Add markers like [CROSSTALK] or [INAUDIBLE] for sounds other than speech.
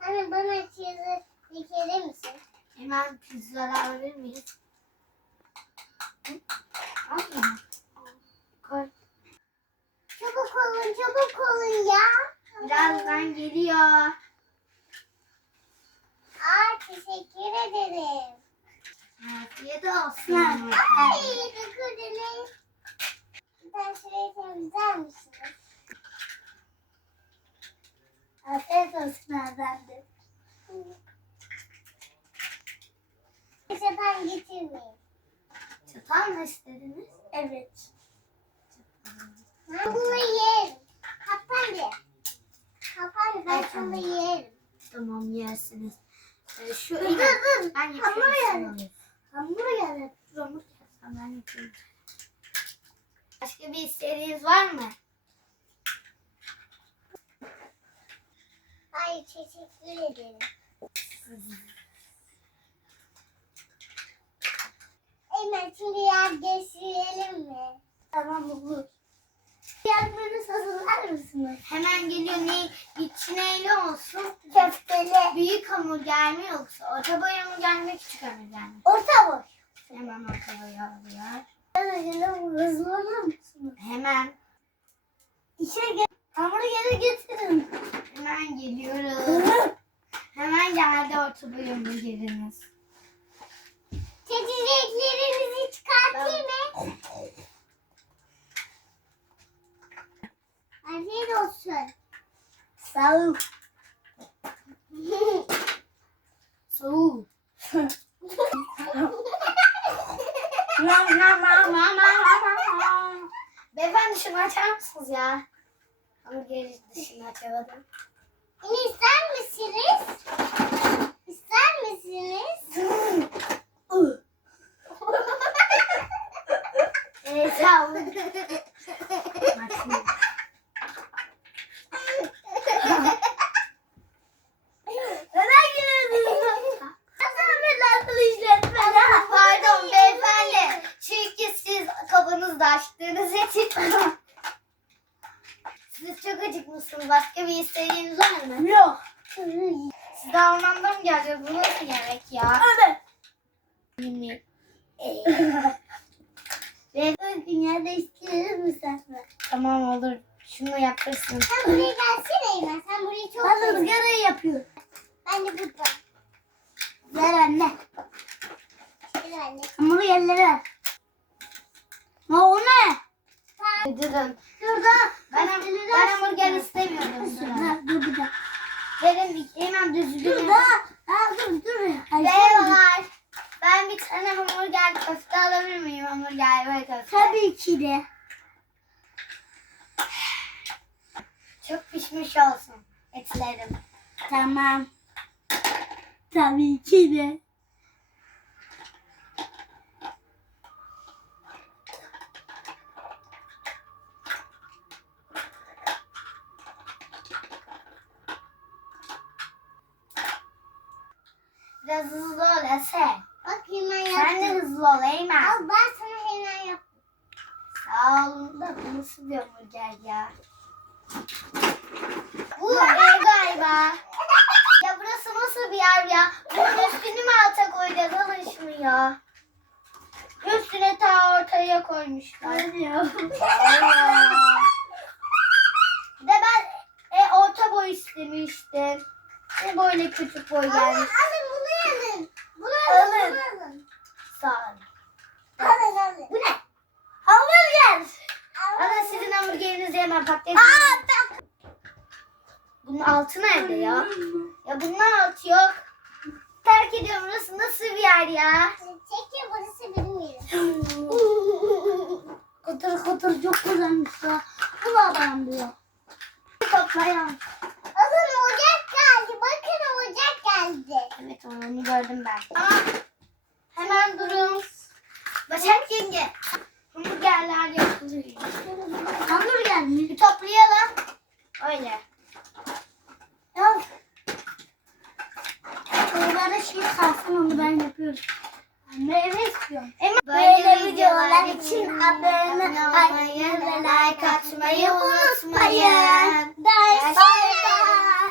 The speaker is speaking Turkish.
Anne bana çizgi dikelir misin? Hemen pizzaları alabilir miyiz? Al mı? Koy. Çabuk olun çabuk olun ya. Birazdan geliyor. Aa teşekkür ederim. Afiyet olsun. Ay teşekkür ederim. Ben şurayı temizler misiniz? Afiyet olsun efendim. Çatal getirmeyin. Çatal mı istediniz? Evet. Ben bunu yerim. Kapan bir. Kapan ben şunu yerim. Tamam yersiniz. Ee, şu Dur dur. Ben Hamur yapıyorum. yerim. Hamburger yap. Hamur yapsam ben yapıyorum. Başka bir isteğiniz var mı? Ay teşekkür ederim. Hemen yer geçirelim mi? Tamam olur. Yardım hazırlar mısınız? Hemen geliyor. Ne, içi neyle olsun? Köfteli. Büyük hamburger mi yoksa orta boy hamburger mi küçük hamburger mi? Orta boy. Hemen orta boy alıyor. Hızlı olur musunuz? Hemen. İçeri gel. Hamburgeri getirin. Hemen geliyoruz. [LAUGHS] Hemen geldi orta boy hamburgeriniz. Çekirdeklerinizi çıkartayım mı? Afiyet olsun. Sağ ol. Soğuk. [LAUGHS] Beyefendi şunu açar mısınız ya? Hamburgeri dışını açamadım. Yine ister misiniz? İster misiniz? Evet sağ olun. Çünkü siz kafanızda açtığınız için. Siz çok acıkmışsınız. Başka bir isteğiniz var mı? Yok. Siz de Alman'da mı geleceğiz? Bu nasıl yemek ya? Evet. Yemek. Dünyada istiyoruz mu sen? Tamam olur. Şunu yaptırsın. Sen buraya gelsene Eymen. Sen burayı çok Ben ızgarayı yapıyorum. Ben de burada. Ver anne. Ver anne. Hamuru yerlere ver. Ha o ne? Durun. Şurada. Ben, ben hamburger istemiyorum. Durun. [LAUGHS] Dur bir dakika. Verin hemen düzgün. Dur da. Dur dur. Merhabalar. Ben bir tane hamburger köfte alabilir miyim? Hamburger ve köfte. Tabii ki de. Çok pişmiş olsun etlerim. Tamam. Tabii ki de. Biraz hızlı ol Ese. Bak hemen Sen de hızlı ol Eymen. Al ben sana hemen yap. Sağ olun da bu nasıl bir hamburger ya? Bu ev galiba. Ya burası nasıl bir yer ya? Bunun üstünü mü alta koyacağız? Alın şunu ya. Üstüne ta ortaya koymuşlar. Aa. Bir de ben e, orta boy istemiştim. Ne böyle küçük boy gelmiş. Alın bunu alın. Bunu Alın. alın. Bunu alın. Sağ olun. Alın alın. Bu ne? Hamburger. Ana sizin hamburgerinizi hemen patlayın. Aa bak. Bunun altı nerede ya? Ya bunun altı yok. Terk ediyorum. Burası nasıl bir yer ya? Çekil burası benim yerim. Kıtır kıtır çok güzelmiş ya. Bu da adam diyor. Toplayan. Alın ocak geldi. Bakın ocak geldi. Evet onu gördüm ben. Ama hemen durun. Başak yenge. Hamburgerler yapılıyor. Hamburger mi? Bir toplayalım. Öyle. Al. Oralarda şey kalsın onu ben yapıyorum. Meyve istiyorum. Böyle videolar için abone olmayı ve like atmayı unutmayın. Bye.